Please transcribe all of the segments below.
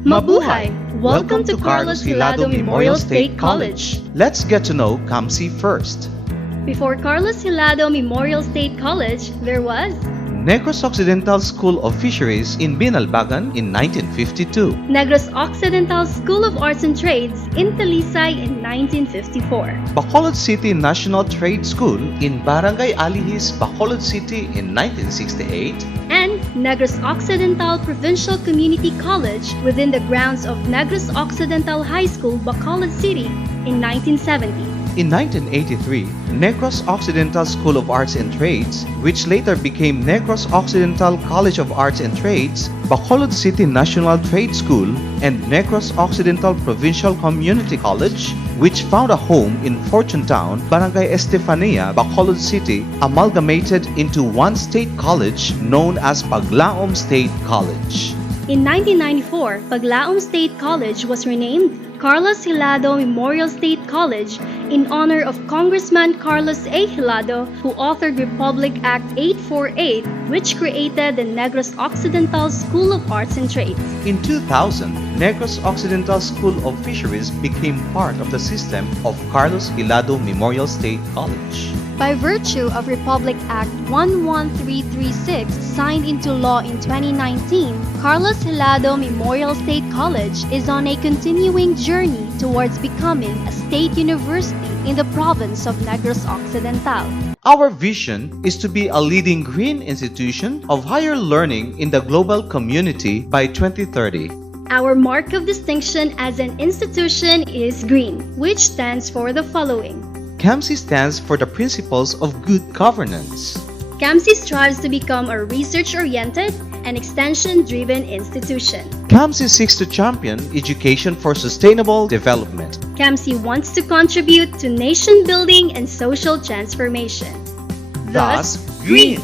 Mabuhay! Welcome to Carlos Hilado Memorial State College. Let's get to know CHMSC first. Before Carlos Hilado Memorial State College, there was Negros Occidental School of Fisheries in Binalbagan in 1952. Negros Occidental School of Arts and Trades in Talisay in 1954. Bacolod City National Trade School in Barangay Alihis, Bacolod City in 1968. And Negros Occidental Provincial Community College within the grounds of Negros Occidental High School, Bacolod City in 1970. In 1983, Negros Occidental School of Arts and Trades, which later became Negros Occidental College of Arts and Trades, Bacolod City National Trade School, and Negros Occidental Provincial Community College, which found a home in Fortune Town, Barangay Estefania, Bacolod City, amalgamated into one state college known as Paglaom State College. In 1994, Paglaom State College was renamed Carlos Hilado Memorial State College in honor of Congressman Carlos A. Hilado, who authored Republic Act 848, which created the Negros Occidental School of Arts and Trades. In 2000, Negros Occidental School of Fisheries became part of the system of Carlos Hilado Memorial State College. By virtue of Republic Act 11336, signed into law in 2019, Carlos Hilado Memorial State College is on a continuing journey towards becoming a state university in the province of Negros Occidental. Our vision is to be a leading green institution of higher learning in the global community by 2030. Our mark of distinction as an institution is green, which stands for the following. CHMSC stands for the principles of good governance. CHMSC strives to become a research-oriented and extension-driven institution. CHMSC seeks to champion education for sustainable development. CHMSC wants to contribute to nation building and social transformation. Thus, green.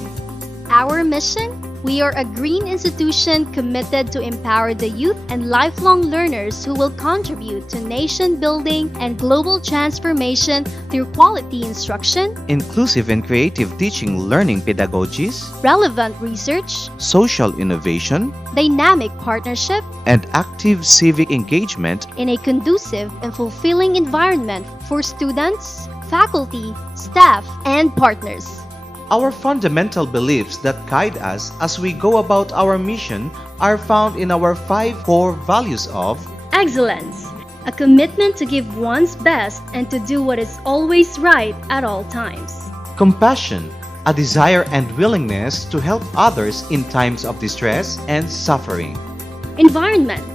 Our mission? We are a green institution committed to empower the youth and lifelong learners who will contribute to nation building and global transformation through quality instruction, Inclusive and creative teaching learning pedagogies, relevant research, social innovation, dynamic partnership, and active civic engagement in a conducive and fulfilling environment for students, faculty, staff, and partners. Our fundamental beliefs that guide us as we go about our mission are found in our 5 core values of Excellence, a commitment to give one's best and to do what is always right at all times. compassion, a desire and willingness to help others in times of distress and suffering. Environment,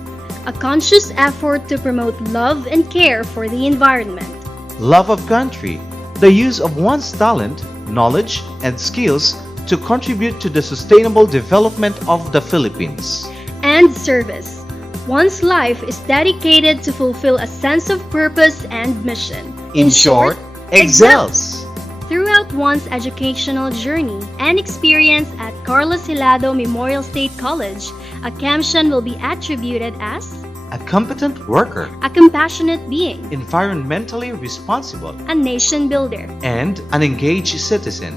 a conscious effort to promote love and care for the environment. Love of country, the use of one's talent, knowledge, and skills to contribute to the sustainable development of the Philippines. And service, one's life is dedicated to fulfill a sense of purpose and mission. In short, excels. Throughout one's educational journey and experience at Carlos Hilado Memorial State College, a CHMSC will be attributed as A competent worker, a compassionate being, environmentally responsible, a nation builder. and an engaged citizen.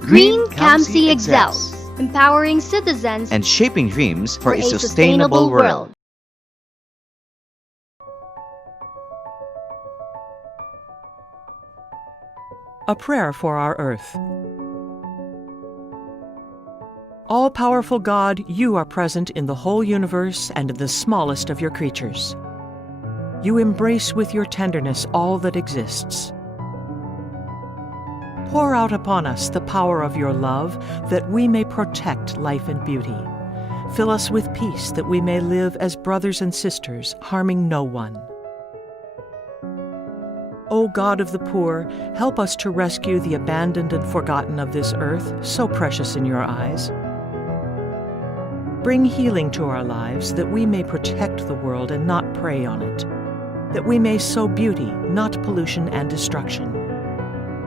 Green CHMSC excels, empowering citizens and shaping dreams for a sustainable world. A prayer for our earth. All-powerful God, you are present in the whole universe and in the smallest of your creatures. You embrace with your tenderness all that exists. Pour out upon us the power of your love that we may protect life and beauty. Fill us with peace that we may live as brothers and sisters, harming no one. O God of the poor, help us to rescue the abandoned and forgotten of this earth, so precious in your eyes. Bring healing to our lives that we may protect the world and not prey on it, that we may sow beauty, not pollution and destruction.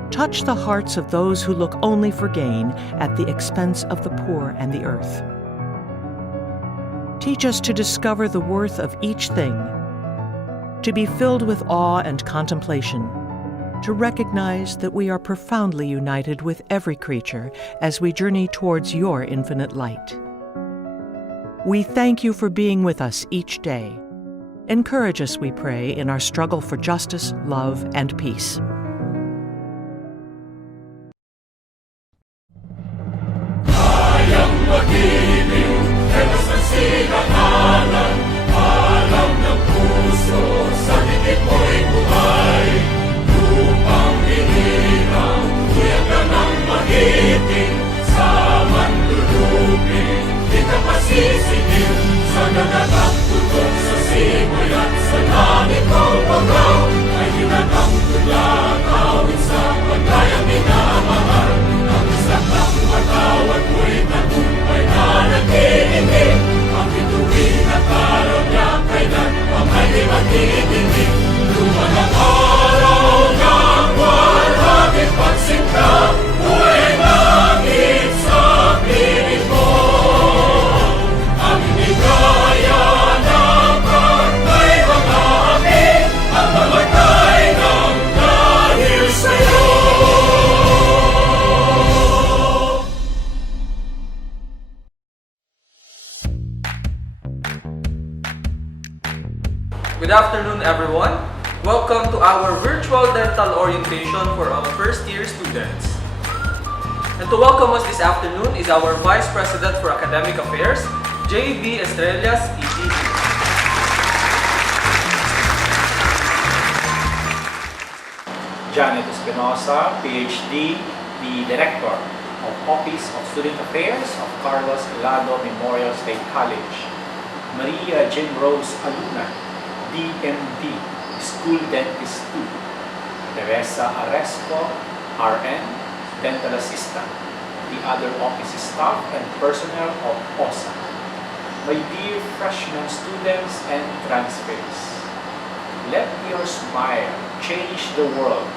Touch the hearts of those who look only for gain at the expense of the poor and the earth. Teach us to discover the worth of each thing, to be filled with awe and contemplation, to recognize that we are profoundly united with every creature as we journey towards your infinite light. We thank you for being with us each day. Encourage us, we pray, in our struggle for justice, love, and peace. Good afternoon, everyone. Welcome to our virtual dental orientation for our first-year students. And to welcome us this afternoon is our Vice President for Academic Affairs, J.B. Estrellas, ETG. Janet Espinosa, PhD, the Director of Office of Student Affairs of Carlos Hilado Memorial State College. Maria Jane Rose Aluna, DMD, School Dentist 2. Teresa Aresco, RN, Dental Assistant, the other office staff and personnel of OSA. My dear freshman students and transfers, let your smile change the world,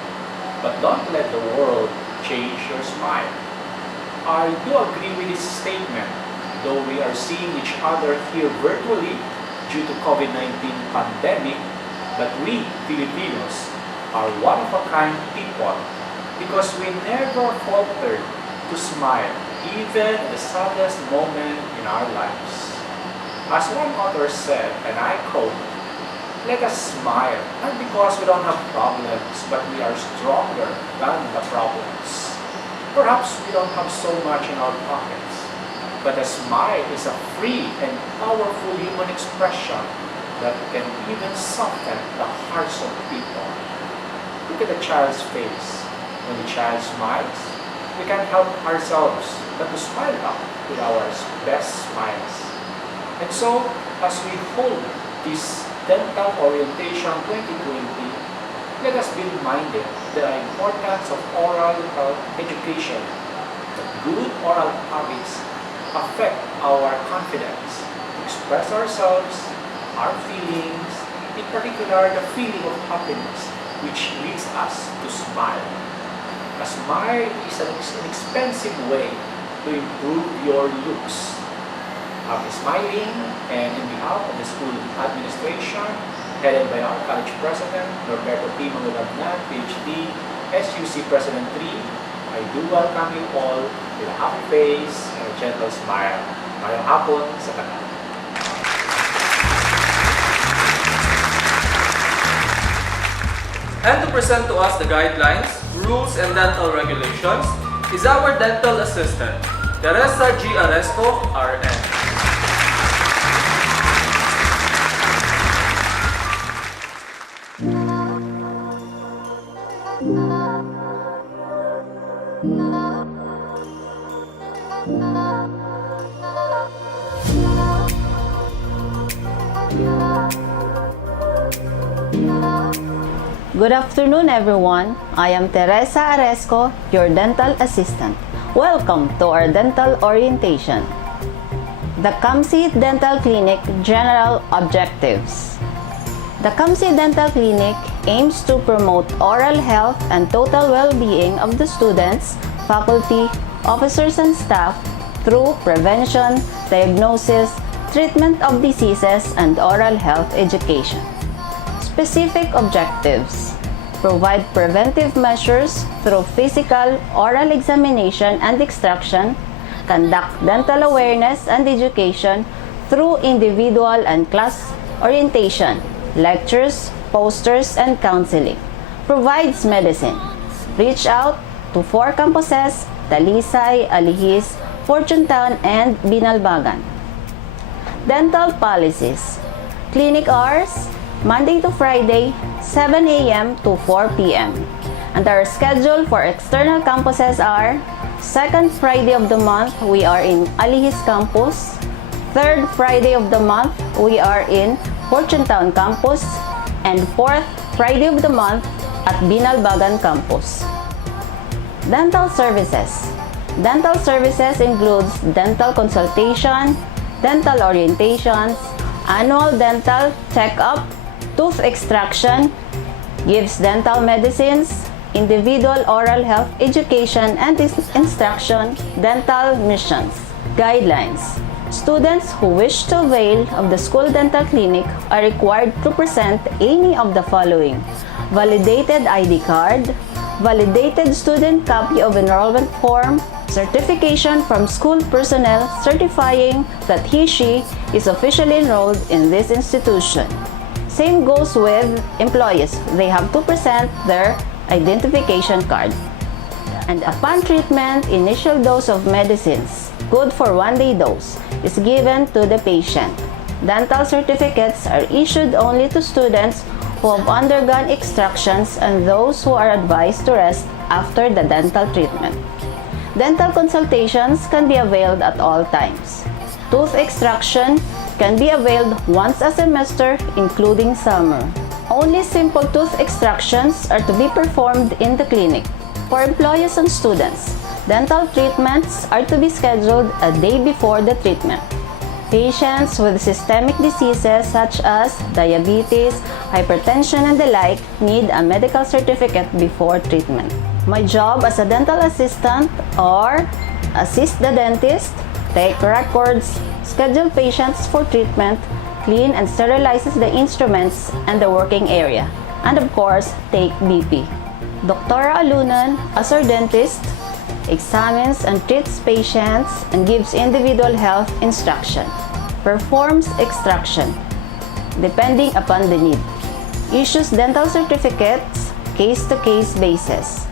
but don't let the world change your smile. I do agree with this statement, though we are seeing each other here virtually due to COVID-19 pandemic, but we Filipinos are one-of-a-kind people because we never faltered to smile, even at the saddest moment in our lives. As one author said, and I quote, "Let us smile, not because we don't have problems, but we are stronger than the problems." Perhaps we don't have so much in our pockets, but a smile is a free and powerful human expression that can even soften the hearts of people. Look at the child's face. When the child smiles, we can't help ourselves but to smile up with our best smiles. And so, as we hold this Dental Orientation 2020, let us be reminded the importance of oral health education. Good oral habits affect our confidence to express ourselves, our feelings, in particular the feeling of happiness, which leads us to smile. A smile is an inexpensive way to improve your looks. Happy smiling, and in behalf of the school administration, headed by our college president, Norberto P. Mangulagnan, PhD, SUC President 3, I do welcome you all with a happy face and a gentle smile. Mayong hapon sa tanan. And to present to us the guidelines, rules, and dental regulations is our dental assistant, Teresa G. Aresco, RN. Good afternoon, everyone. I am Teresa Aresco, your dental assistant. Welcome to our dental orientation. The CHMSC Dental Clinic General Objectives. The CHMSC Dental Clinic aims to promote oral health and total well-being of the students, faculty, officers, and staff through prevention, diagnosis, treatment of diseases, and oral health education. Specific objectives: provide preventive measures through physical, oral examination and extraction, conduct dental awareness and education through individual and class orientation, lectures, posters, and counseling. Provides medicine. Reach out to 4 campuses: Talisay, Alihis, Fortune Town, and Binalbagan. Dental policies. Clinic hours, Monday to Friday, 7 a.m. to 4 p.m. And our schedule for external campuses are: second Friday of the month, we are in Alihis campus. Third Friday of the month, we are in Fortune Town campus. And fourth Friday of the month at Binalbagan campus. Dental services. Dental services includes dental consultation, dental orientations, annual dental checkup, tooth extraction, gives dental medicines, individual oral health education and instruction, dental missions. Guidelines. Students who wish to avail of the school dental clinic are required to present any of the following: validated ID card, validated student copy of enrollment form, certification from school personnel certifying that he/she is officially enrolled in this institution. Same goes with employees. They have to present their identification card. And upon treatment, initial dose of medicines, good for 1-day dose, is given to the patient. Dental certificates are issued only to students who have undergone extractions and those who are advised to rest after the dental treatment. Dental consultations can be availed at all times. Tooth extraction can be availed once a semester, including summer. Only simple tooth extractions are to be performed in the clinic. For employees and students, dental treatments are to be scheduled a day before the treatment. Patients with systemic diseases such as diabetes, hypertension, and the like need a medical certificate before treatment. My job as a dental assistant or assist the dentist, take records, schedule patients for treatment, clean and sterilizes the instruments and the working area, and of course, take BP. Dr. Alunan, as our dentist, examines and treats patients and gives individual health instruction, performs extraction, depending upon the need, issues dental certificates, case-to-case basis,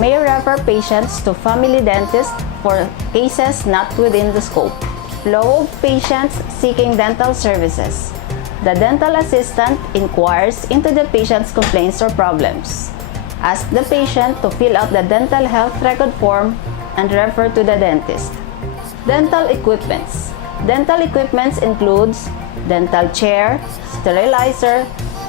may refer patients to family dentist for cases not within the scope, flow of patients seeking dental services. The dental assistant inquires into the patient's complaints or problems. Ask the patient to fill out the dental health record form and refer to the dentist. Dental equipments. Dental equipments includes dental chair, sterilizer,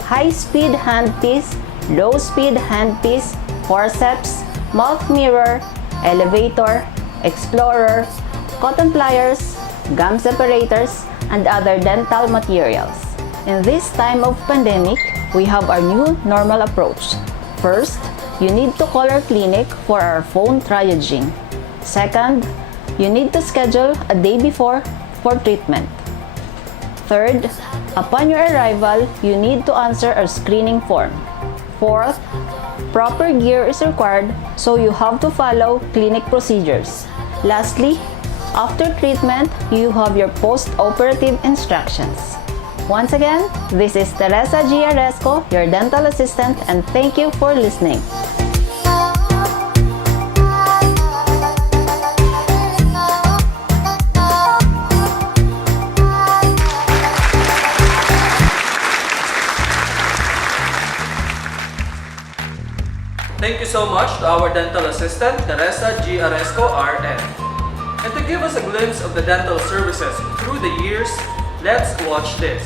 high-speed handpiece, low-speed handpiece, forceps, mouth mirror, elevator, explorer, cotton pliers, gum separators, and other dental materials. In this time of pandemic, we have our new normal approach. First, you need to call our clinic for our phone triaging. Second, you need to schedule a day before for treatment. Third, upon your arrival, you need to answer our screening form. Fourth, proper gear is required, so you have to follow clinic procedures. Lastly, after treatment, you have your post-operative instructions. Once again, this is Teresa G. Aresco, your dental assistant, and thank you for listening. Thank you so much to our dental assistant, Teresa G. Aresco, RN. And to give us a glimpse of the dental services through the years, let's watch this.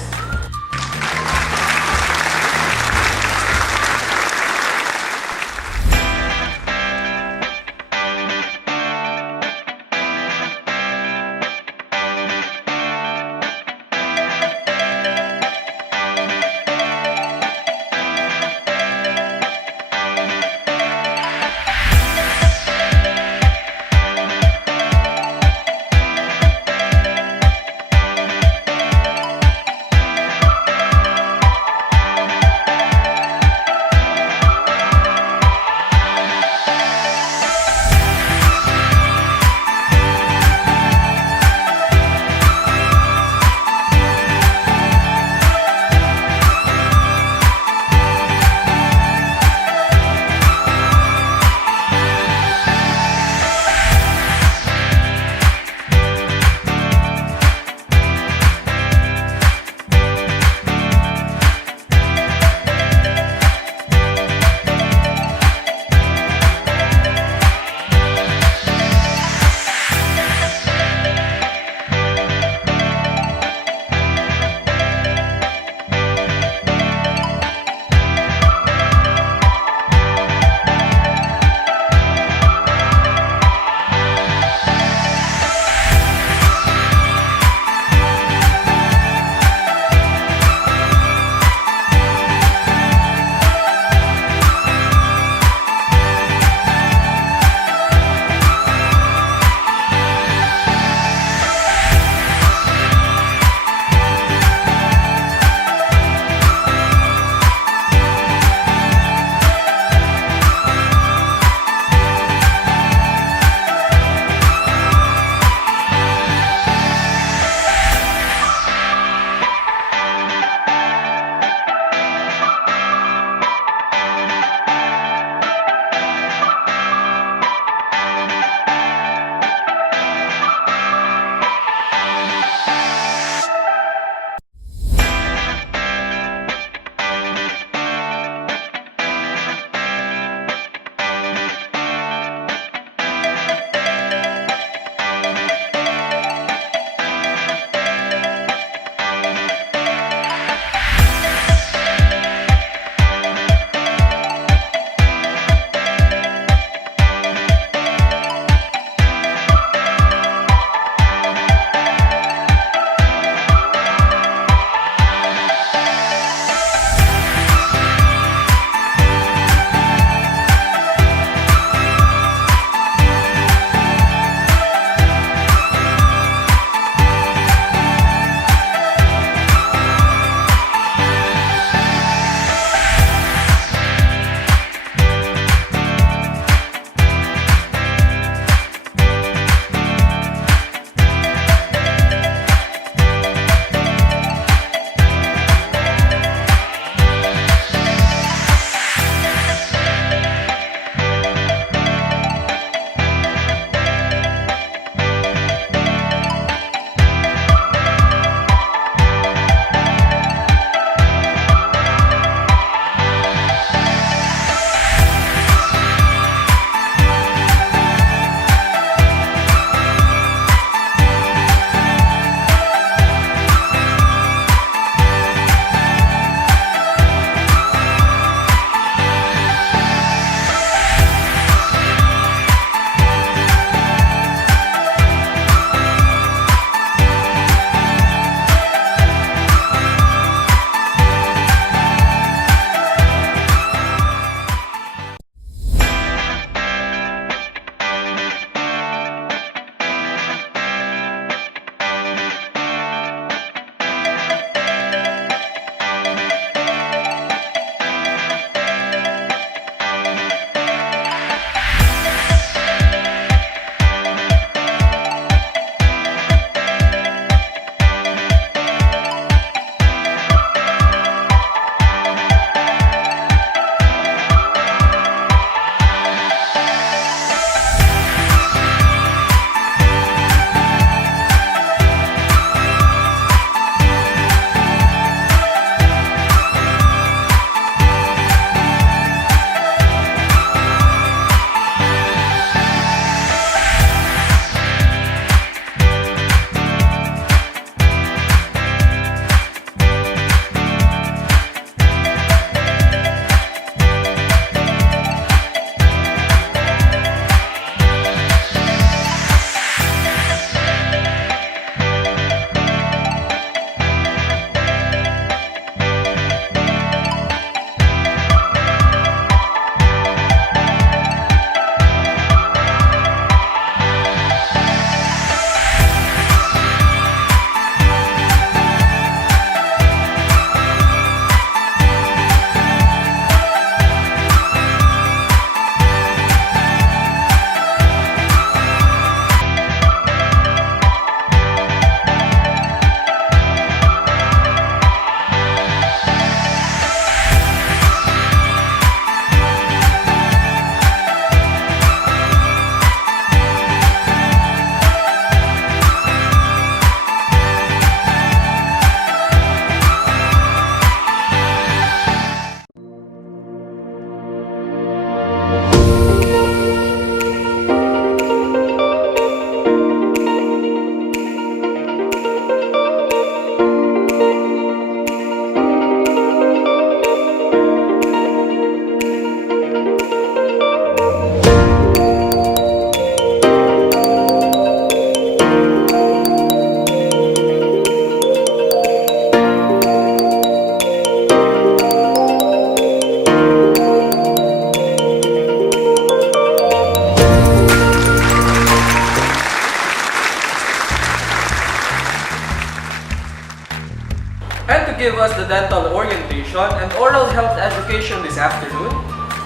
give us the dental orientation and oral health education this afternoon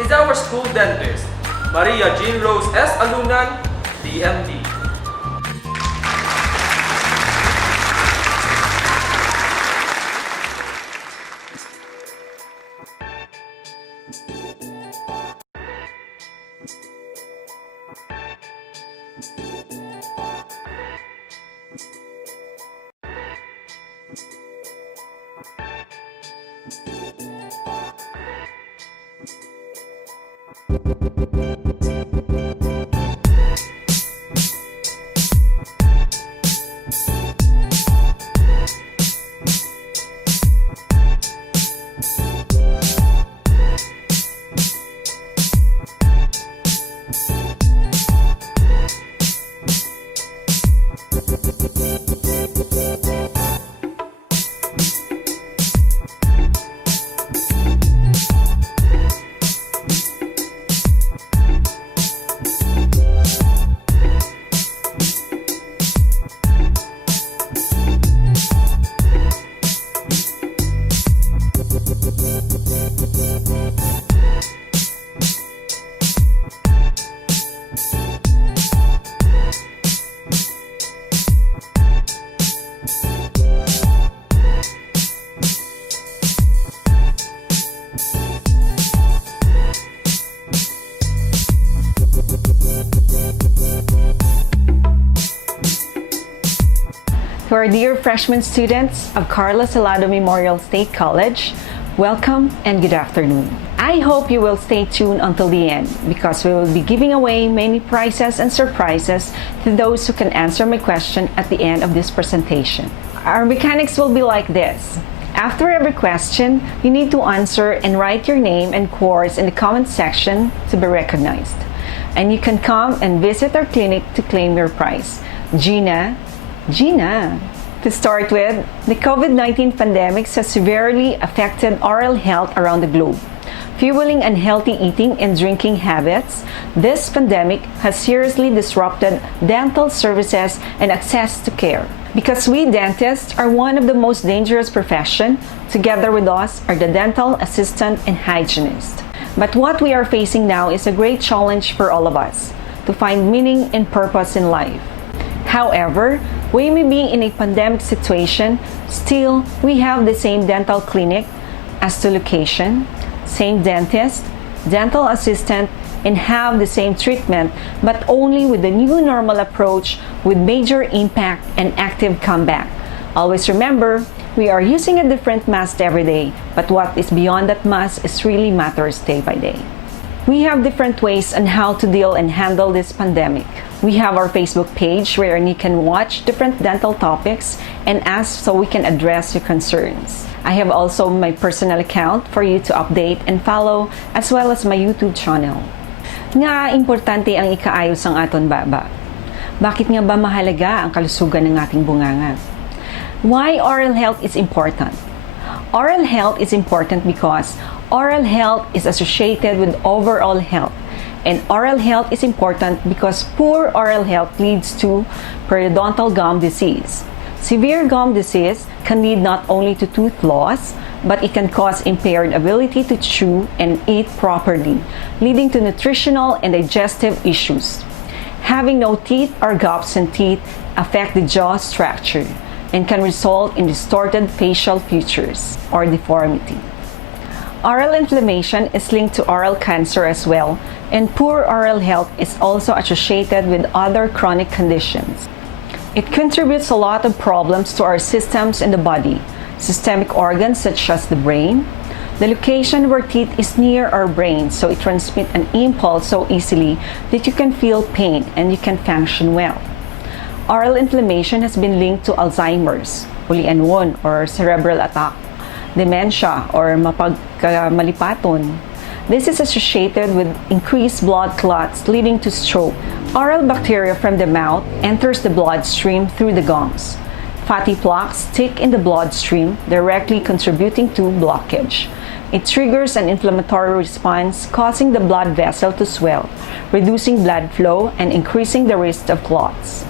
is our school dentist, Maria Jean Rose S. Alunan, DMD. To our dear freshman students of Carlos Helado Memorial State College, welcome and good afternoon. I hope you will stay tuned until the end because we will be giving away many prizes and surprises to those who can answer my question at the end of this presentation. Our mechanics will be like this. After every question, you need to answer and write your name and course in the comment section to be recognized. And you can come and visit our clinic to claim your prize. Gina. To start with, the COVID-19 pandemic has severely affected oral health around the globe. Fueling unhealthy eating and drinking habits, this pandemic has seriously disrupted dental services and access to care. Because we dentists are one of the most dangerous professions, together with us are the dental assistant and hygienist. But what we are facing now is a great challenge for all of us, to find meaning and purpose in life. However, we may be in a pandemic situation, still we have the same dental clinic as to location, same dentist, dental assistant, and have the same treatment, but only with the new normal approach with major impact and active comeback. Always remember, we are using a different mask every day, but what is beyond that mask is really matters day by day. We have different ways on how to deal and handle this pandemic. We have our Facebook page where you can watch different dental topics and ask so we can address your concerns. I have also my personal account for you to update and follow, as well as my YouTube channel. Nga importante ang ikaayos ang aton baba. Bakit nga ba mahalaga ang kalusugan ng ating bunganga? Why oral health is important? Oral health is important because oral health is associated with overall health. And oral health is important because poor oral health leads to periodontal gum disease. Severe gum disease can lead not only to tooth loss, but it can cause impaired ability to chew and eat properly, leading to nutritional and digestive issues. Having no teeth or gaps in teeth affect the jaw structure and can result in distorted facial features or deformity. Oral inflammation is linked to oral cancer as well, and poor oral health is also associated with other chronic conditions. It contributes a lot of problems to our systems in the body, systemic organs such as the brain. The location where teeth is near our brain, so it transmits an impulse so easily that you can feel pain and you can function well. Oral inflammation has been linked to Alzheimer's, ulianwon or cerebral attack, dementia or mapagkamalipaton. This is associated with increased blood clots leading to stroke. Oral bacteria from the mouth enters the bloodstream through the gums. Fatty plaques stick in the bloodstream, directly contributing to blockage. It triggers an inflammatory response, causing the blood vessel to swell, reducing blood flow and increasing the risk of clots.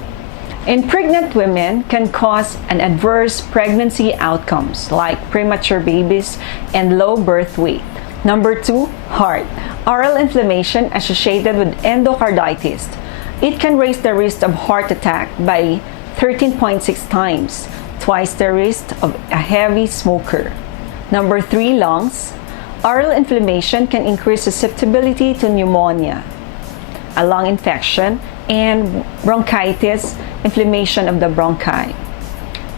In pregnant women can cause an adverse pregnancy outcomes like premature babies and low birth weight. Number 2, heart. Oral inflammation associated with endocarditis. It can raise the risk of heart attack by 13.6 times, twice the risk of a heavy smoker. Number 3, lungs. Oral inflammation can increase susceptibility to pneumonia, a lung infection, and bronchitis, inflammation of the bronchi.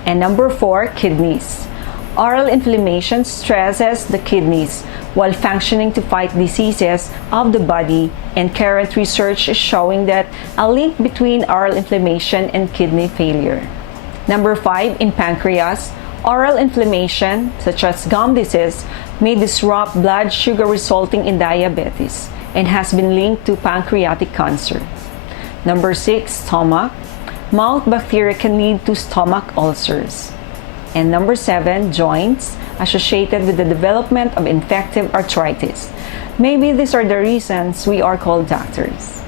And number 4, kidneys. Oral inflammation stresses the kidneys while functioning to fight diseases of the body, and current research is showing that a link between oral inflammation and kidney failure. Number 5, in pancreas, oral inflammation, such as gum disease, may disrupt blood sugar resulting in diabetes and has been linked to pancreatic cancer. Number 6, stomach. Mouth bacteria can lead to stomach ulcers. And number 7, joints, associated with the development of infective arthritis. Maybe these are the reasons we are called doctors.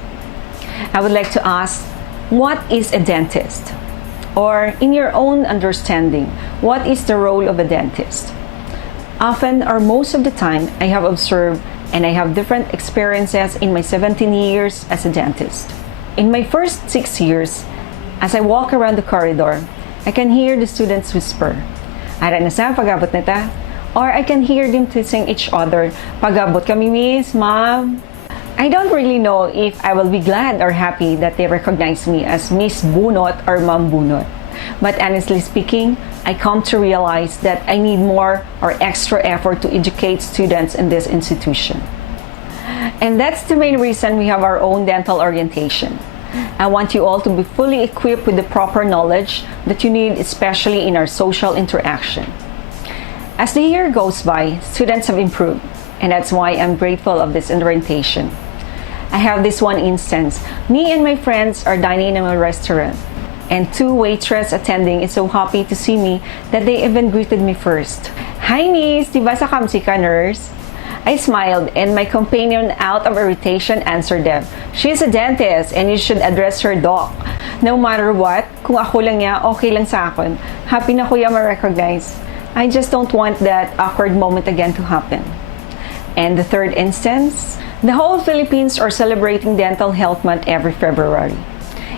I would like to ask, what is a dentist? Or in your own understanding, what is the role of a dentist? Often or most of the time, I have observed and I have different experiences in my 17 years as a dentist. In my first 6 years, as I walk around the corridor, I can hear the students whisper, "Ara na sa pag-abot nita?" Or I can hear them teasing each other, "Pag-abot kami, miss, ma'am." I don't really know if I will be glad or happy that they recognize me as Miss Bunot or Ma'am Bunot. But honestly speaking, I come to realize that I need more or extra effort to educate students in this institution. And that's the main reason we have our own dental orientation. I want you all to be fully equipped with the proper knowledge that you need, especially in our social interaction. As the year goes by, students have improved, and that's why I'm grateful of this orientation. I have this one instance. Me and my friends are dining in a restaurant, and 2 waitress attending is so happy to see me that they even greeted me first. "Hi miss, di ba sa CHMSC ka, nurse?" I smiled, and my companion, out of irritation, answered them, "She's a dentist and you should address her doc." No matter what, kung ako lang niya, okay lang sa akin. Happy na kuya ma-recognize. I just don't want that awkward moment again to happen. And the third instance, the whole Philippines are celebrating Dental Health Month every February.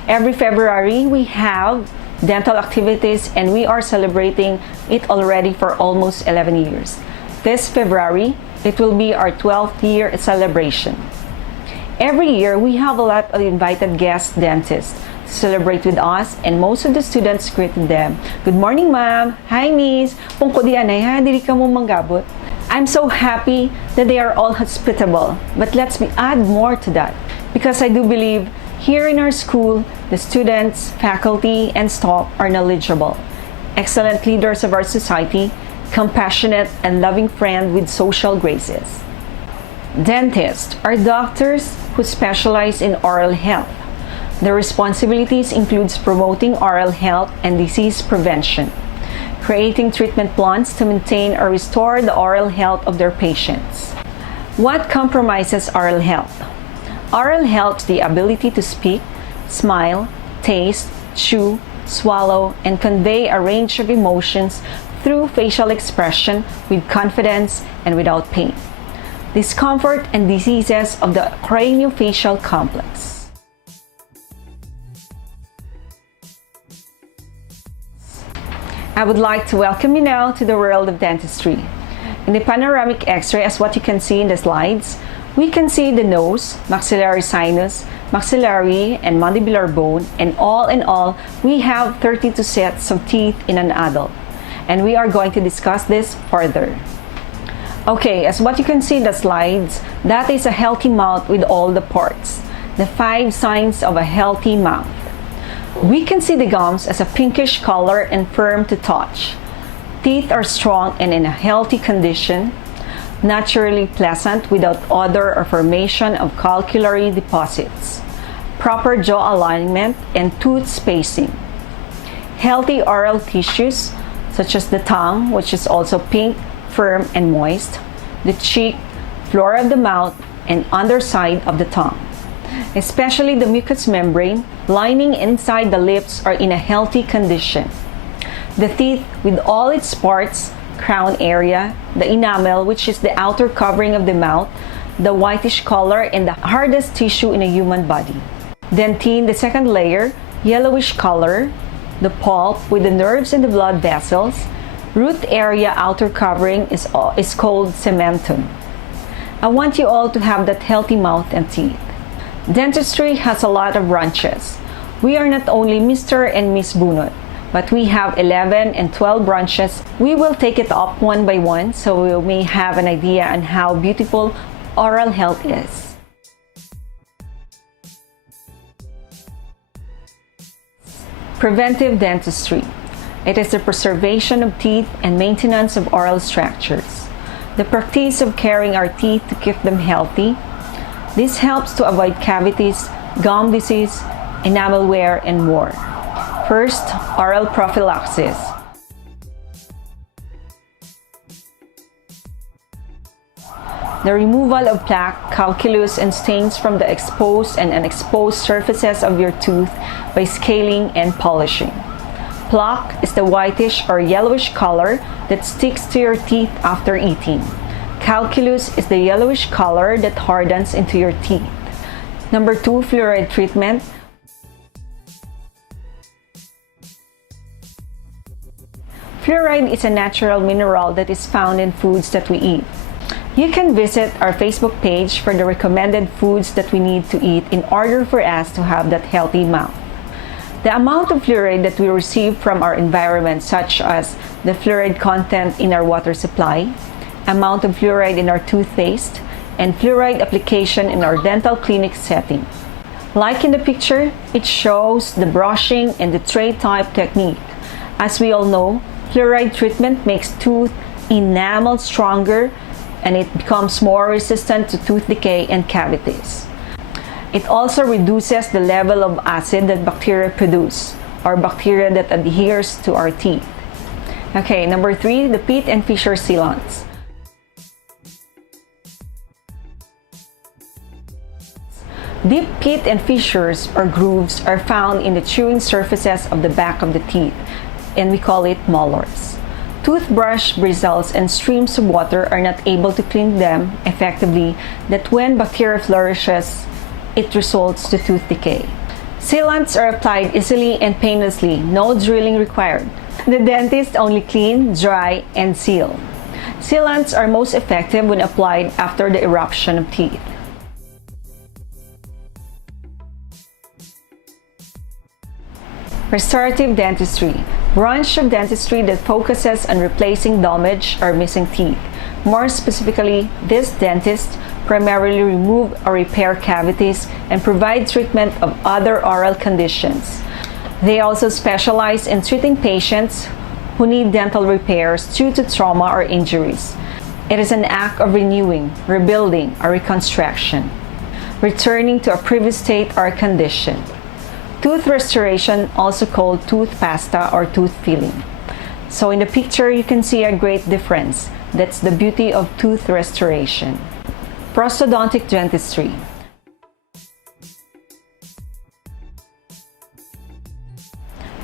Every February, we have dental activities, and we are celebrating it already for almost 11 years. This February, it will be our 12th year celebration. Every year, we have a lot of invited guest dentists to celebrate with us, and most of the students greeted them. "Good morning, ma'am. Hi, miss. Pungko di anay ha, dili ka mo manggabot." I'm so happy that they are all hospitable, but let's add more to that, because I do believe here in our school, the students, faculty, and staff are knowledgeable, excellent leaders of our society, compassionate and loving friend with social graces. Dentists are doctors who specialize in oral health. Their responsibilities includes promoting oral health and disease prevention, creating treatment plans to maintain or restore the oral health of their patients. What compromises oral health? Oral health is the ability to speak, smile, taste, chew, swallow, and convey a range of emotions through facial expression with confidence and without pain. Discomfort and diseases of the craniofacial complex. I would like to welcome you now to the world of dentistry. In the panoramic x-ray, as what you can see in the slides, we can see the nose, maxillary sinus, maxillary and mandibular bone, and all in all, we have 32 sets of teeth in an adult. And we are going to discuss this further. Okay, as what you can see in the slides, that is a healthy mouth with all the parts. The 5 signs of a healthy mouth. We can see the gums as a pinkish color and firm to touch. Teeth are strong and in a healthy condition, naturally pleasant without odor or formation of calculary deposits. Proper jaw alignment and tooth spacing. Healthy oral tissues, such as the tongue, which is also pink, firm, and moist, the cheek, floor of the mouth, and underside of the tongue. especially the mucous membrane lining inside the lips are in a healthy condition. The teeth with all its parts, crown area, the enamel, which is the outer covering of the mouth, the whitish color, and the hardest tissue in a human body. Dentine, the second layer, yellowish color, the pulp with the nerves and the blood vessels, root area outer covering is called cementum. I want you all to have that healthy mouth and teeth. Dentistry has a lot of branches. We are not only Mr. and Miss Bunot, but we have 11 and 12 branches. We will take it up one by one so we may have an idea on how beautiful oral health is. Preventive dentistry. It is the preservation of teeth and maintenance of oral structures. The practice of caring our teeth to keep them healthy. This helps to avoid cavities, gum disease, enamel wear, and more. First, oral prophylaxis. The removal of plaque, calculus, and stains from the exposed and unexposed surfaces of your tooth by scaling and polishing. Plaque is the whitish or yellowish color that sticks to your teeth after eating. Calculus is the yellowish color that hardens into your teeth. Number 2, fluoride treatment. Fluoride is a natural mineral that is found in foods that we eat. You can visit our Facebook page for the recommended foods that we need to eat in order for us to have that healthy mouth. The amount of fluoride that we receive from our environment, such as the fluoride content in our water supply, amount of fluoride in our toothpaste, and fluoride application in our dental clinic setting. Like in the picture, it shows the brushing and the tray type technique. As we all know, fluoride treatment makes tooth enamel stronger and it becomes more resistant to tooth decay and cavities. It also reduces the level of acid that bacteria produce, or bacteria that adheres to our teeth. Okay, number 3, the pit and fissure sealants. Deep pit and fissures or grooves are found in the chewing surfaces of the back of the teeth, and we call it molars. Toothbrush bristles and streams of water are not able to clean them effectively, that when bacteria flourishes, it results to tooth decay. Sealants are applied easily and painlessly, no drilling required. The dentist only clean, dry, and seal. Sealants are most effective when applied after the eruption of teeth. Restorative dentistry, branch of dentistry that focuses on replacing damaged or missing teeth. More specifically, this dentist primarily remove or repair cavities and provide treatment of other oral conditions. They also specialize in treating patients who need dental repairs due to trauma or injuries. It is an act of renewing, rebuilding, or reconstruction, returning to a previous state or condition. Tooth restoration, also called tooth pasta or tooth filling. So in the picture, you can see a great difference. That's the beauty of tooth restoration. Prosthodontic dentistry.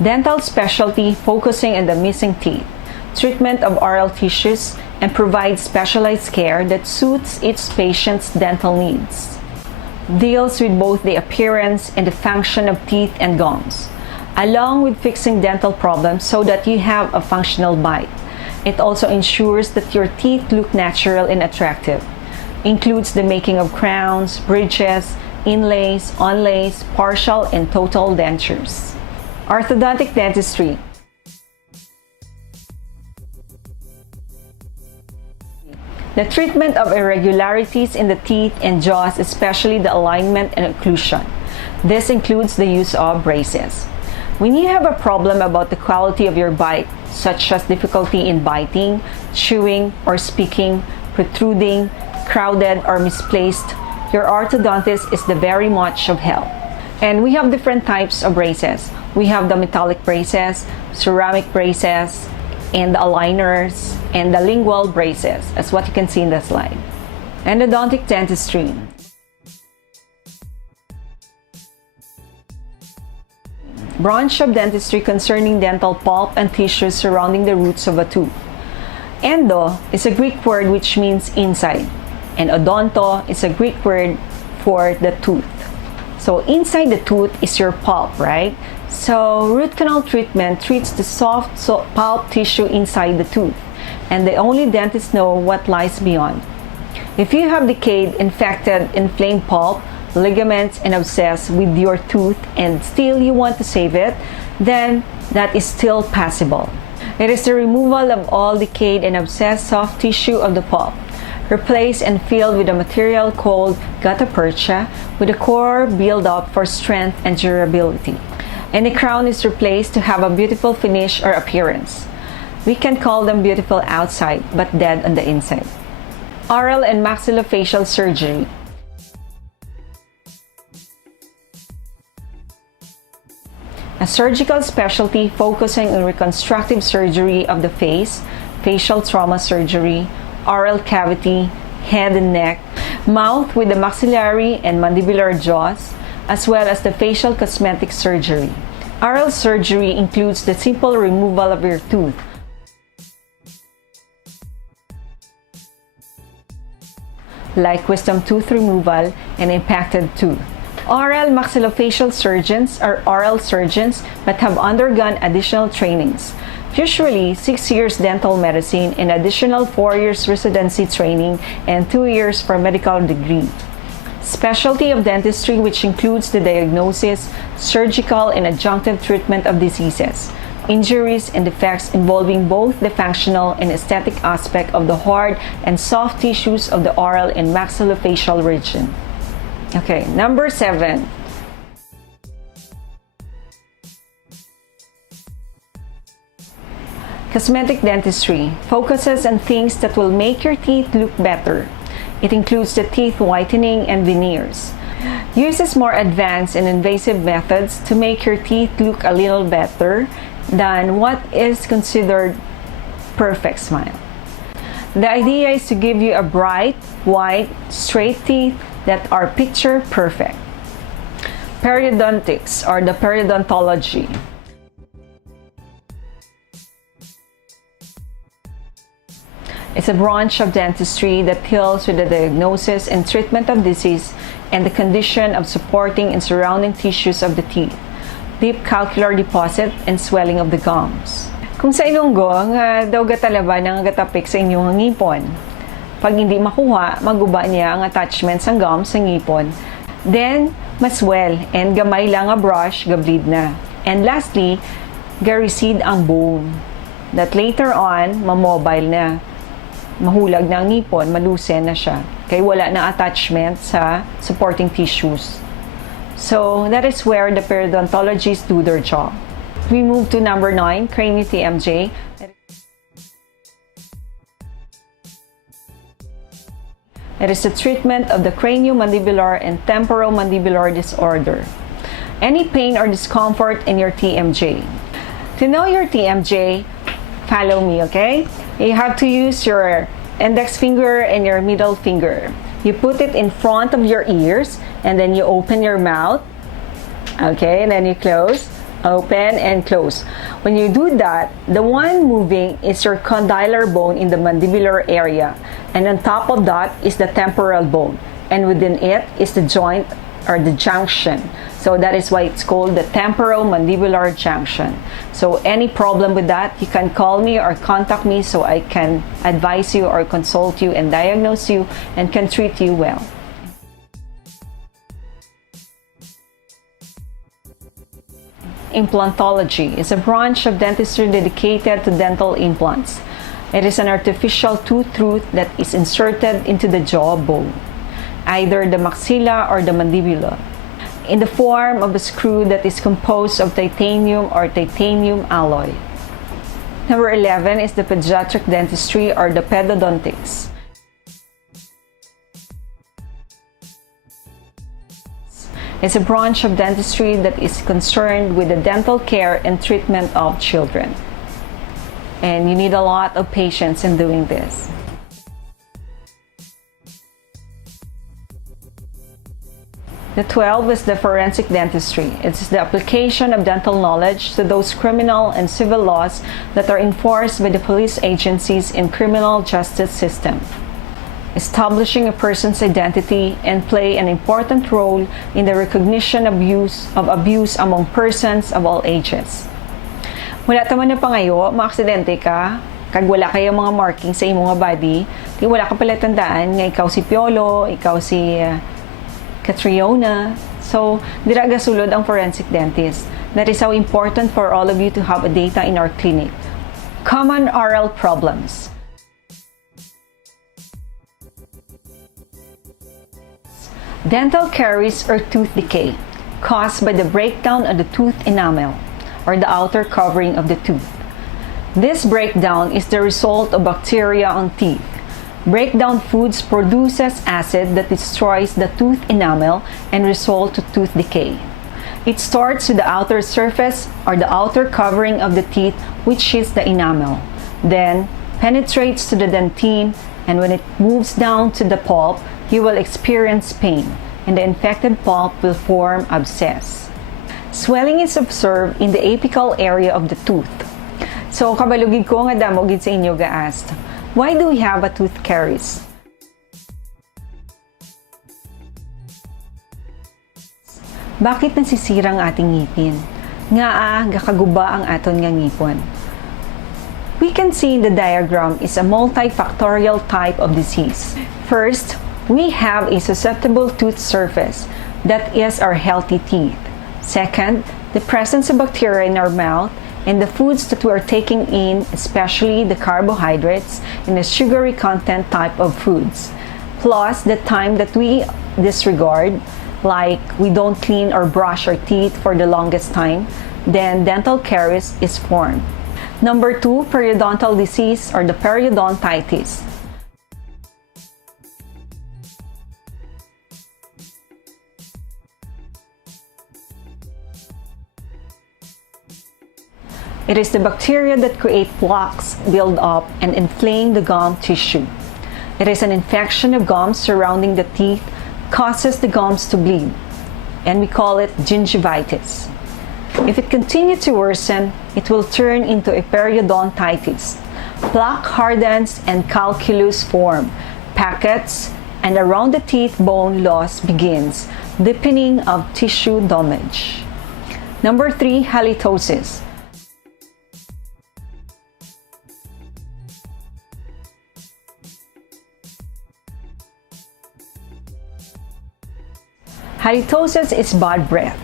Dental specialty focusing on the missing teeth, treatment of oral tissues, and provides specialized care that suits each patient's dental needs. Deals with both the appearance and the function of teeth and gums, along with fixing dental problems so that you have a functional bite. It also ensures that your teeth look natural and attractive. Includes the making of crowns, bridges, inlays, onlays, partial and total dentures. Orthodontic dentistry. The treatment of irregularities in the teeth and jaws, especially the alignment and occlusion. This includes the use of braces. When you have a problem about the quality of your bite, such as difficulty in biting, chewing, or speaking, protruding, crowded, or misplaced, your orthodontist is the very much of help. And we have different types of braces. We have the metallic braces, ceramic braces, and the aligners, and the lingual braces, as what you can see in the slide. Endodontic dentistry. branch of dentistry concerning dental pulp and tissues surrounding the roots of a tooth. Endo is a Greek word which means inside, and odonto is a Greek word for the tooth. So inside the tooth is your pulp, right? So root canal treatment treats the soft pulp tissue inside the tooth, and the only dentists know what lies beyond. If you have decayed, infected, inflamed pulp, ligaments, and abscess with your tooth and still you want to save it, then that is still possible. It is the removal of all decayed and abscessed soft tissue of the pulp, replaced and filled with a material called gutta-percha with a core build-up for strength and durability. And the crown is replaced to have a beautiful finish or appearance. We can call them beautiful outside but dead on the inside. Oral and maxillofacial surgery. A surgical specialty focusing on reconstructive surgery of the face, facial trauma surgery, oral cavity, head and neck, mouth with the maxillary and mandibular jaws, as well as the facial cosmetic surgery. Oral surgery includes the simple removal of your tooth, like wisdom tooth removal and impacted tooth. Oral maxillofacial surgeons are oral surgeons but have undergone additional trainings, usually 6 years dental medicine and additional 4 years residency training and 2 years for medical degree. Specialty of dentistry, which includes the diagnosis, surgical and adjunctive treatment of diseases, injuries and defects involving both the functional and aesthetic aspect of the hard and soft tissues of the oral and maxillofacial region. Okay, number 7. Cosmetic dentistry focuses on things that will make your teeth look better. It includes the teeth whitening and veneers. Uses more advanced and invasive methods to make your teeth look a little better than what is considered perfect smile. The idea is to give you a bright, white, straight teeth that are picture perfect. Periodontics, or the periodontology. It's a branch of dentistry that deals with the diagnosis and treatment of disease and the condition of supporting and surrounding tissues of the teeth, deep calcular deposit, and swelling of the gums. Kung sa Ilonggo, nga daw gatalaba ng gatapik sa inyong ngipon. Pag hindi makuha, maguba niya ang attachment sa gums sa ngipon. Then, maswell and gamay lang a brush, gableed na. And lastly, ga-recede ang bone. That later on, mamobile na. Mahulag na ang ngipon, malusen na siya. Kaya wala na attachment sa supporting tissues. So, that is where the periodontologists do their job. We move to number 9, cranial TMJ. It is the treatment of the craniomandibular and temporomandibular disorder. Any pain or discomfort in your TMJ. To know your TMJ, follow me, okay? You have to use your index finger and your middle finger. You put it in front of your ears and then you open your mouth. Okay, and then you close, open, and close. When you do that, the one moving is your condylar bone in the mandibular area. And on top of that is the temporal bone. And within it is the joint or the junction. So that is why it's called the temporomandibular junction. So any problem with that, you can call me or contact me so I can advise you or consult you and diagnose you and can treat you well. Implantology is a branch of dentistry dedicated to dental implants. It is an artificial tooth root that is inserted into the jaw bone, either the maxilla or the mandibula, in the form of a screw that is composed of titanium or titanium alloy. Number 11 is the pediatric dentistry or the pedodontics. It's a branch of dentistry that is concerned with the dental care and treatment of children. And you need a lot of patience in doing this. The 12 is the forensic dentistry. It's the application of dental knowledge to those criminal and civil laws that are enforced by the police agencies in criminal justice system, establishing a person's identity and play an important role in the recognition of abuse among persons of all ages. Wala taman na pangayo, maaksidente ka, kag wala kayo mga marking sa imong body, di wala ka pala tandaan nga ikaw si Piolo, ikaw si Catriona. So, dira gasulod ang forensic dentist. That is how important for all of you to have a data in our clinic. Common oral problems. Dental caries or tooth decay caused by the breakdown of the tooth enamel or the outer covering of the tooth. This breakdown is the result of bacteria on teeth. Breakdown foods produces acid that destroys the tooth enamel and result to tooth decay. It starts with the outer surface or the outer covering of the teeth, which is the enamel, then penetrates to the dentine, and when it moves down to the pulp, you will experience pain, and the infected pulp will form abscess. Swelling is observed in the apical area of the tooth. So, kabalugid ko nga damo gid sa inyo gaast. Why do we have a tooth caries? Bakit nasisira ang ating ngipin? Nga gakaguba ang aton nga ngipon. We can see in the diagram is a multifactorial type of disease. First, we have a susceptible tooth surface, that is our healthy teeth. Second, the presence of bacteria in our mouth and the foods that we are taking in, especially the carbohydrates and the sugary content type of foods. Plus, the time that we disregard, like we don't clean or brush our teeth for the longest time, then dental caries is formed. Number 2, periodontal disease or the periodontitis. It is the bacteria that create plaques, build up, and inflame the gum tissue. It is an infection of gums surrounding the teeth, causes the gums to bleed, and we call it gingivitis. If it continues to worsen, it will turn into a periodontitis. Plaque hardens and calculus form, packets, and around the teeth bone loss begins, deepening of tissue damage. Number 3, halitosis. Halitosis is bad breath.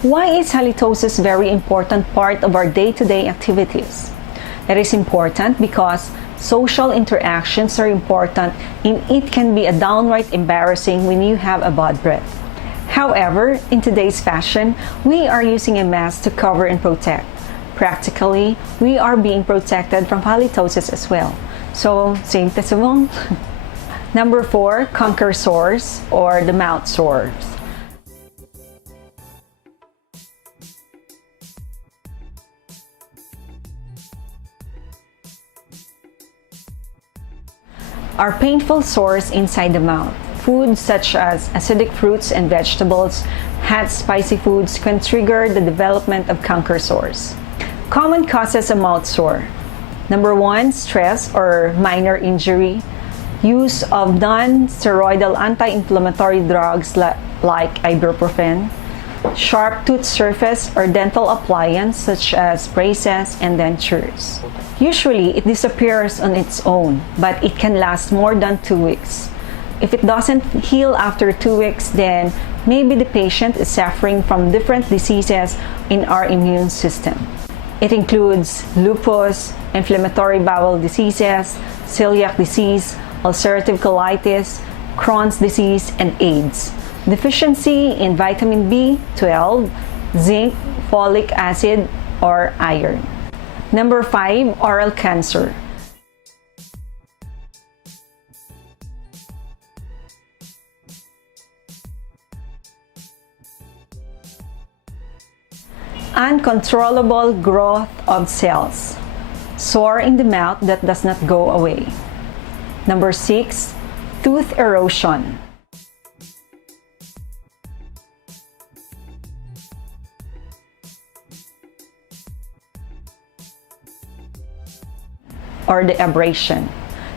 Why is halitosis very important part of our day-to-day activities? It is important because social interactions are important and it can be a downright embarrassing when you have a bad breath. However, in today's fashion, we are using a mask to cover and protect. Practically, we are being protected from halitosis as well. So, same testimony. Number 4, conquer sores or the mouth sores. Are painful sores inside the mouth. Foods such as acidic fruits and vegetables, hot spicy foods can trigger the development of canker sores. Common causes of mouth sore. Number 1, stress or minor injury. Use of non-steroidal anti-inflammatory drugs like ibuprofen. Sharp tooth surface or dental appliance such as braces and dentures. Usually, it disappears on its own, but it can last more than 2 weeks. If it doesn't heal after 2 weeks, then maybe the patient is suffering from different diseases in our immune system. It includes lupus, inflammatory bowel diseases, celiac disease, ulcerative colitis, Crohn's disease, and AIDS. Deficiency in vitamin B12, zinc, folic acid, or iron. Number 5, oral cancer. Uncontrollable growth of cells. Sore in the mouth that does not go away. Number 6, tooth erosion. or the abrasion,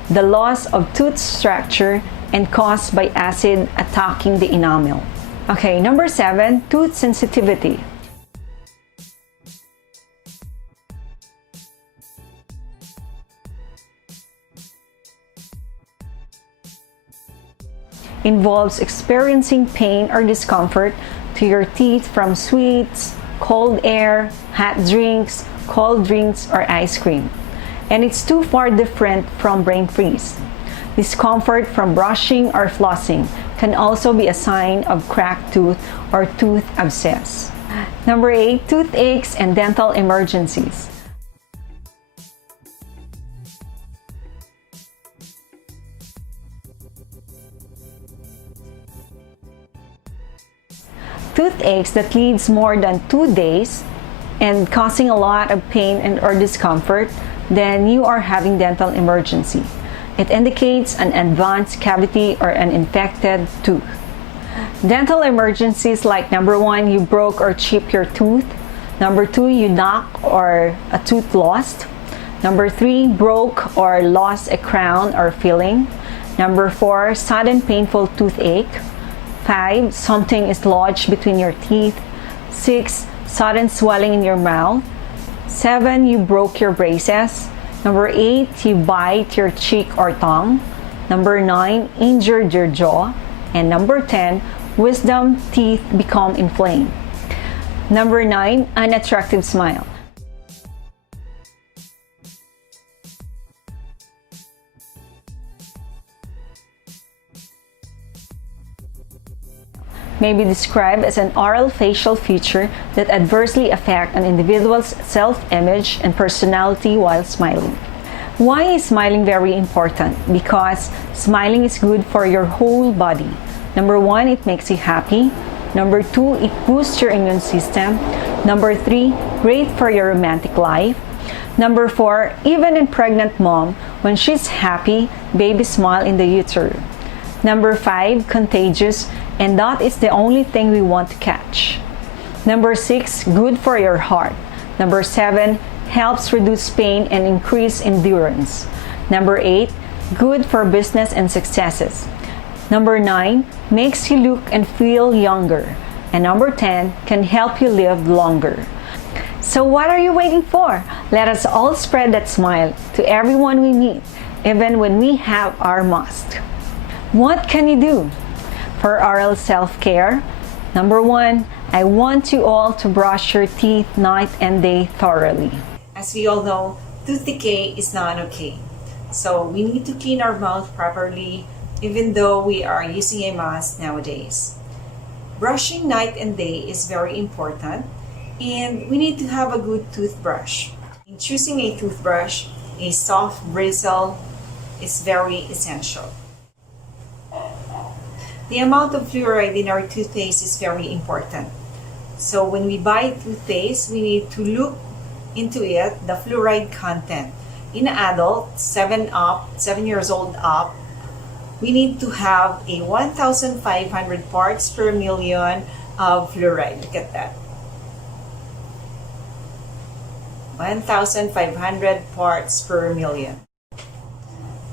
the loss of tooth structure and caused by acid attacking the enamel. Okay, number 7, tooth sensitivity. Involves experiencing pain or discomfort to your teeth from sweets, cold air, hot drinks, cold drinks, or ice cream. And it's too far different from brain freeze. Discomfort from brushing or flossing can also be a sign of cracked tooth or tooth abscess. Number 8, toothaches and dental emergencies. Toothaches that leads more than 2 days and causing a lot of pain and or discomfort, then you are having dental emergency. It indicates an advanced cavity or an infected tooth. Dental emergencies like number 1, you broke or chipped your tooth. Number 2, you knocked or a tooth lost. Number 3, broke or lost a crown or filling. Number 4, sudden painful toothache. 5, something is lodged between your teeth. 6, sudden swelling in your mouth. 7, you broke your braces. Number 8, you bite your cheek or tongue. Number 9, injured your jaw. And number 10, wisdom teeth become inflamed. Number 9, unattractive smile. May be described as an oral facial feature that adversely affect an individual's self-image and personality while smiling. Why is smiling very important? Because smiling is good for your whole body. Number 1, it makes you happy. Number 2, it boosts your immune system. Number 3, great for your romantic life. Number 4, even in pregnant mom, when she's happy, baby smile in the utero. Number 5, contagious, and that is the only thing we want to catch. Number 6, good for your heart. Number 7, helps reduce pain and increase endurance. Number 8, good for business and successes. Number 9, makes you look and feel younger. And number 10, can help you live longer. So what are you waiting for? Let us all spread that smile to everyone we meet, even when we have our mask. What can you do? For oral self-care, number 1, I want you all to brush your teeth night and day thoroughly. As we all know, tooth decay is not okay. So we need to clean our mouth properly even though we are using a mask nowadays. Brushing night and day is very important, and we need to have a good toothbrush. In choosing a toothbrush, a soft bristle is very essential. The amount of fluoride in our toothpaste is very important. So when we buy toothpaste, we need to look into it, the fluoride content. In an adult, 7 years old up, we need to have a 1,500 parts per million of fluoride. Look at that. 1,500 parts per million.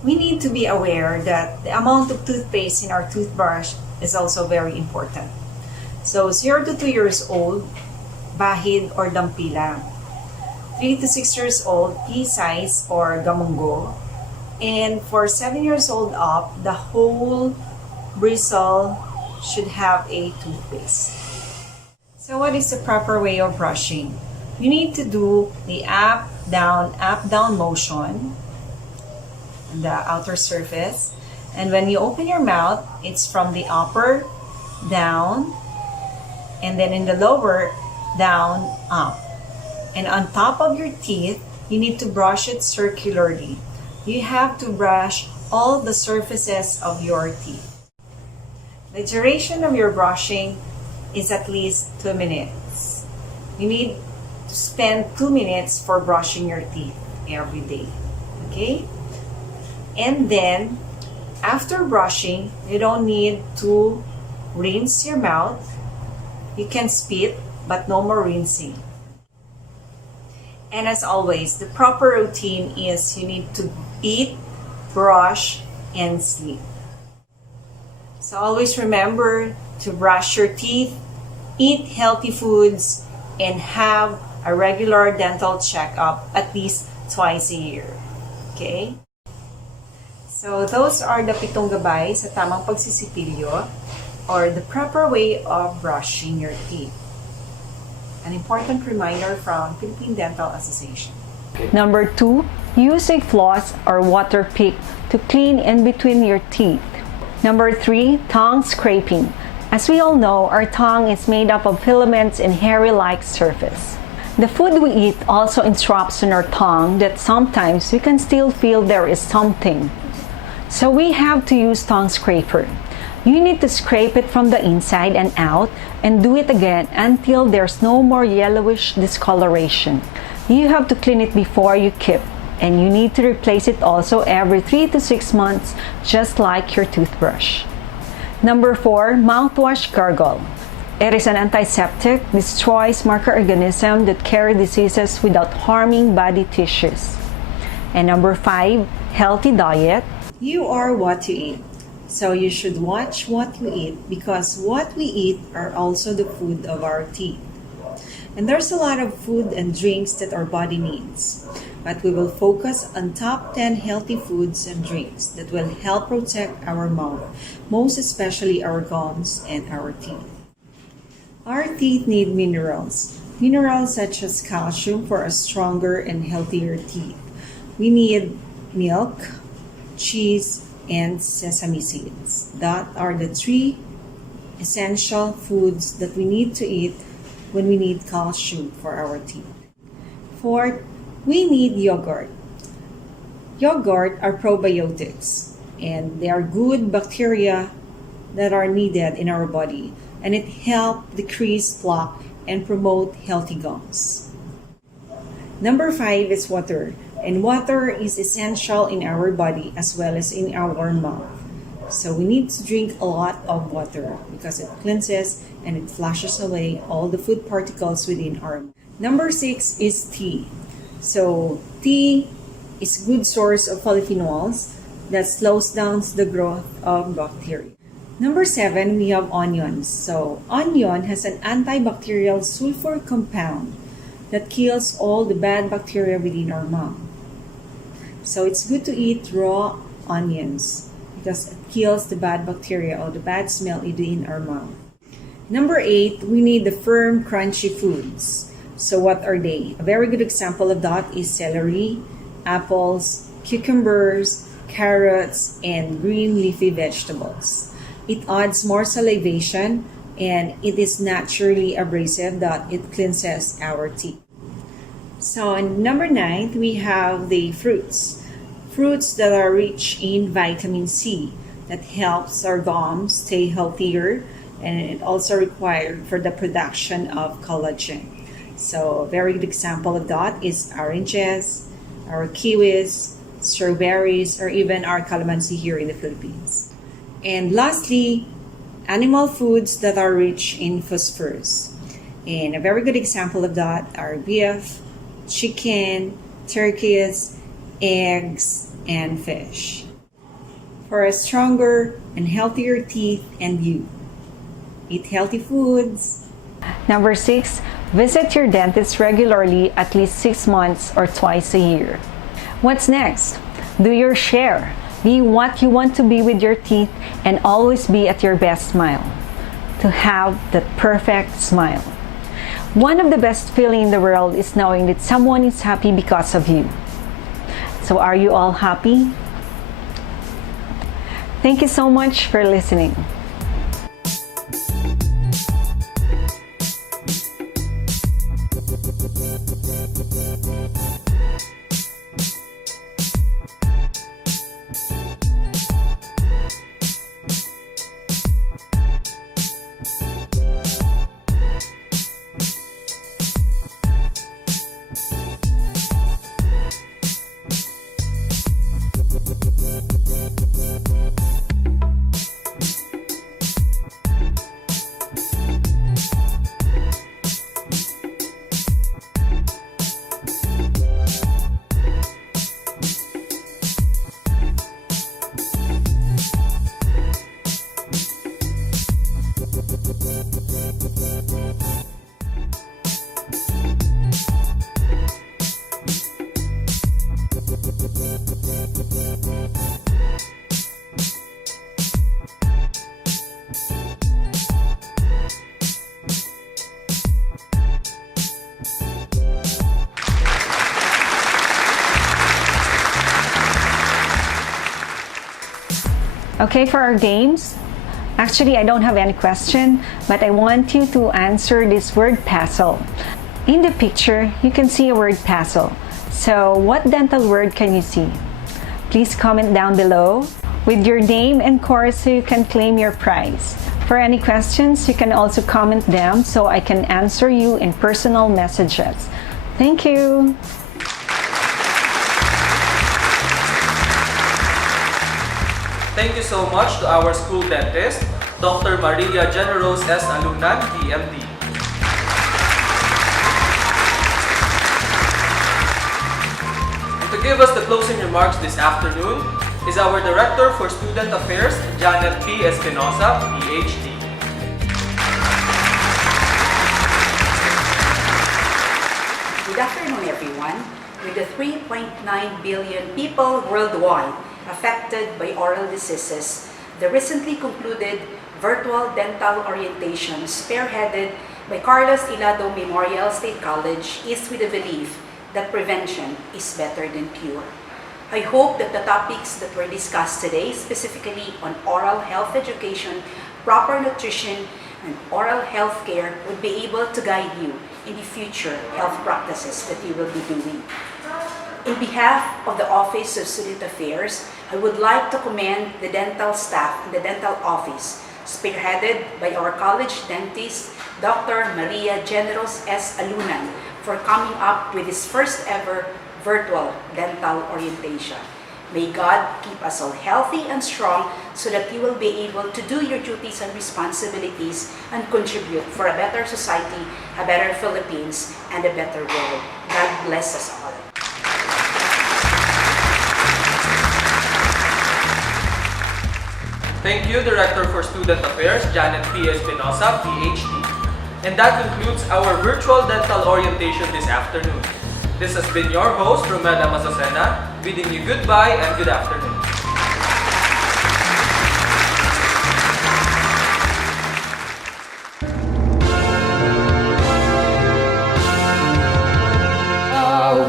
We need to be aware that the amount of toothpaste in our toothbrush is also very important. So 0 to 2 years old, bahid or dampila. 3 to 6 years old, pea-size or gamungo. And for 7 years old up, the whole bristle should have a toothpaste. So what is the proper way of brushing? You need to do the up, down motion on the outer surface. And when you open your mouth, it's from the upper, down, and then in the lower, down, up. And on top of your teeth, you need to brush it circularly. You have to brush all the surfaces of your teeth. The duration of your brushing is at least 2 minutes. You need to spend 2 minutes for brushing your teeth every day. Okay? And then, after brushing, you don't need to rinse your mouth. You can spit, but no more rinsing. And as always, the proper routine is you need to eat, brush, and sleep. So always remember to brush your teeth, eat healthy foods, and have a regular dental checkup at least twice a year. Okay? So those are the 7 gabay sa tamang pagsisipilyo or the proper way of brushing your teeth. An important reminder from Philippine Dental Association. Number 2, use a floss or water pick to clean in between your teeth. Number 3, tongue scraping. As we all know, our tongue is made up of filaments and hairy-like surface. The food we eat also interrupts in our tongue that sometimes we can still feel there is something. So we have to use tongue scraper. You need to scrape it from the inside and out and do it again until there's no more yellowish discoloration. You have to clean it before you keep, and you need to replace it also every 3 to 6 months, just like your toothbrush. Number 4, mouthwash gargle. It is an antiseptic, destroys microorganisms that carry diseases without harming body tissues. And number 5, healthy diet. You are what you eat. So you should watch what you eat because what we eat are also the food of our teeth. And there's a lot of food and drinks that our body needs. But we will focus on top 10 healthy foods and drinks that will help protect our mouth, most especially our gums and our teeth. Our teeth need minerals. Minerals such as calcium for a stronger and healthier teeth. We need milk, cheese, and sesame seeds. That are the 3 essential foods that we need to eat when we need calcium for our teeth. 4th, we need yogurt. Yogurt are probiotics and they are good bacteria that are needed in our body, and it helps decrease plaque and promote healthy gums. Number 5 is water. And water is essential in our body as well as in our mouth. So we need to drink a lot of water because it cleanses and it flushes away all the food particles within our mouth. Number 6 is tea. So tea is a good source of polyphenols that slows down the growth of bacteria. Number 7, we have onions. So onion has an antibacterial sulfur compound that kills all the bad bacteria within our mouth. So it's good to eat raw onions because it kills the bad bacteria or the bad smell within our mouth. Number 8, we need the firm, crunchy foods. So what are they? A very good example of that is celery, apples, cucumbers, carrots, and green leafy vegetables. It adds more salivation and it is naturally abrasive that it cleanses our teeth. So in number 9, we have the fruits. Fruits that are rich in vitamin C that helps our gums stay healthier, and it also required for the production of collagen. So a very good example of that is oranges, our kiwis, strawberries, or even our calamansi here in the Philippines. And lastly, animal foods that are rich in phosphorus. And a very good example of that are beef, chicken, turkeys, eggs, and fish. For a stronger and healthier teeth and you, eat healthy foods. Number 6, visit your dentist regularly at least 6 months or twice a year. What's next? Do your share. Be what you want to be with your teeth and always be at your best smile. To have that perfect smile. One of the best feelings in the world is knowing that someone is happy because of you. So are you all happy? Thank you so much for listening. Okay, for our games, actually I don't have any question, but I want you to answer this word puzzle. In the picture, you can see a word puzzle. So what dental word can you see? Please comment down below with your name and course so you can claim your prize. For any questions, you can also comment them so I can answer you in personal messages. Thank you! Thank you so much to our school dentist, Dr. Maria Generos S. Alunan, DMD. And to give us the closing remarks this afternoon is our Director for Student Affairs, Janet P. Espinosa, PhD. Good afternoon, everyone. With the 3.9 billion people worldwide affected by oral diseases, the recently concluded virtual dental orientation spearheaded by Carlos Hilado Memorial State College is with the belief that prevention is better than cure. I hope that the topics that were discussed today, specifically on oral health education, proper nutrition, and oral health care, would be able to guide you in the future health practices that you will be doing. In behalf of the Office of Student Affairs, I would like to commend the dental staff and the dental office, spearheaded by our college dentist, Dr. Maria Generos S. Alunan, for coming up with this first ever virtual dental orientation. May God keep us all healthy and strong so that you will be able to do your duties and responsibilities and contribute for a better society, a better Philippines, and a better world. God bless us all. Thank you, Director for Student Affairs, Janet P. Espinosa, PhD. And that concludes our virtual dental orientation this afternoon. This has been your host, Romela Masasena, bidding you goodbye and good afternoon.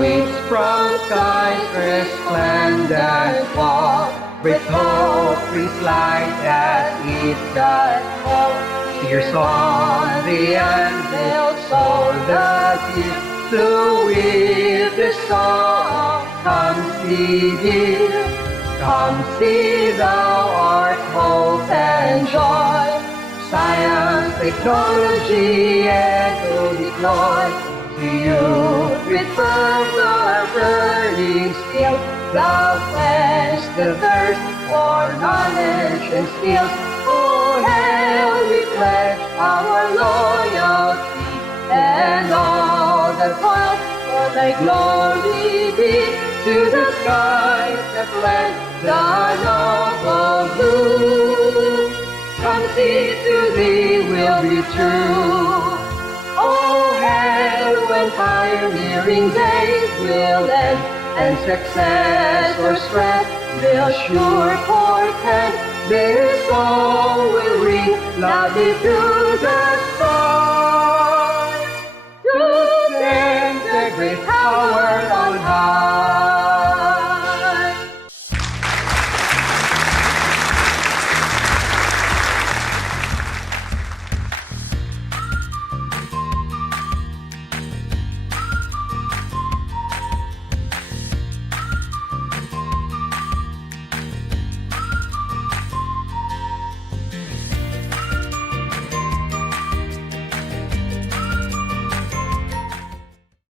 Weeps from skies resplendent fall, with hope light as it does fall. Tears on the anvil, so that it to weave the song. Come see, dear, come see, thou art hope and joy. Science, technology, and to deploy to you with fervor burning still. Thou quench the thirst for knowledge and skills. Oh, hail, we pledge our loyalty and all the toil for thy glory be. To the skies that bless the noble blue. Come see, to thee will be true. Oh, hail, when pioneering days will end, and success or strength will sure portend. This song will ring loudly through the